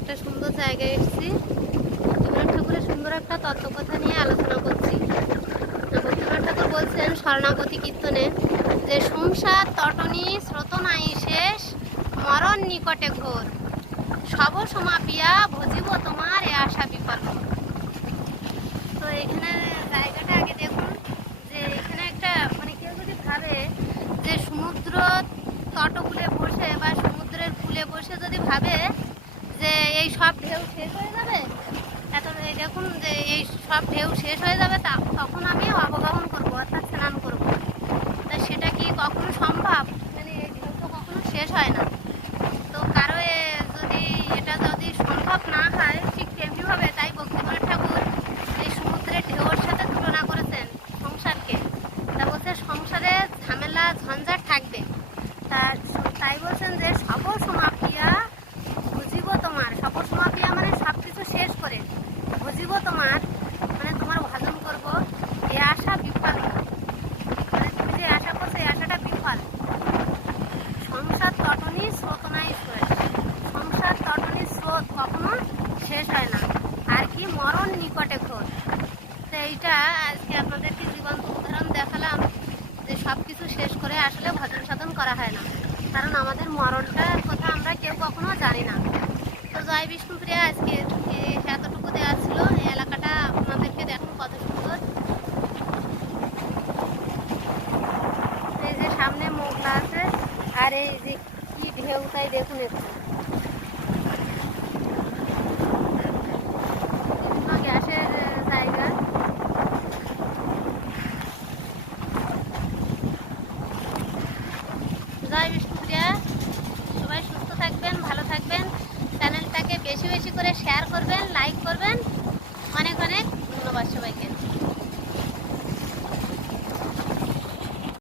জায়গায় এসেছি। রবীন্দ্রনাথ ঠাকুরের সুন্দর একটা তত্ত্বকথা নিয়ে আলোচনা করছি। রবীন্দ্রনাথ ঠাকুর বলছেন, শরণাগতি কীর্তনে যে সংসার তটনি স্রোত নাই শেষ, মরণ নিকটে ঘোর। সব সমাপিয়া ভজিব তোমার এ আশা বিফল তো এখানে জায়গাটা আগে দেখুন, যে এখানে একটা মানে কেউ যদি ভাবে যে সমুদ্র তটকুলে বসে বা সমুদ্রের কূলে বসে যদি ভাবে এই সব ঢেউ শেষ হয়ে যাবে? এত এই দেখুন যে এই সব ঢেউ শেষ হয়ে যাবে তখন আমি অবগাহন করব, অর্থাৎ স্নান করব। তা সেটা কি কখনো সম্ভব? মানে এই ঢেউ তো কখনো শেষ হয় না। তো কারও যদি এটা যদি সম্ভব না হয়, ঠিক তেমনিভাবে তাই ভক্তিপুরের ঠাকুর এই সমুদ্রের ঢেউর সাথে তুলনা করেছেন সংসারকে। তা বলছে, সংসারে ঝামেলা ঝঞ্ঝাট থাকবে তার তাই বলছেন যে সফল সমাপিয়া বুঝিব তোমার সফল সমাপিয়া মানে সব কিছু শেষ করে বুঝিব তোমার মানে তোমার ভজন করব এ আশা বিফল হোক। মানে তুমি যে আশা করছ এই আশাটা বিফল সংসার তটনি স্রোত নাই শেষ সংসার তটনি স্রোত কখনো শেষ হয় না আর কি মরণ নিকটে ঘোর তো এইটা আজকে আপনাদেরকে জীবন্ত উদাহরণ দেখালাম যে সব কিছু শেষ করে আসলে ভজন সাধন করা হয় না। কারণ আমাদের মরণটার কথা আমরা কেউ কখনো জানি না। তো জয় বিষ্ণুপ্রিয়া আজকে এতটুকু দেওয়া ছিল। এই এলাকাটা আপনাদেরকে দেখুন কত সুন্দর। এই যে সামনে মোগলা আছে, আর এই যে কি ঢেউ তাই দেখুন একটু।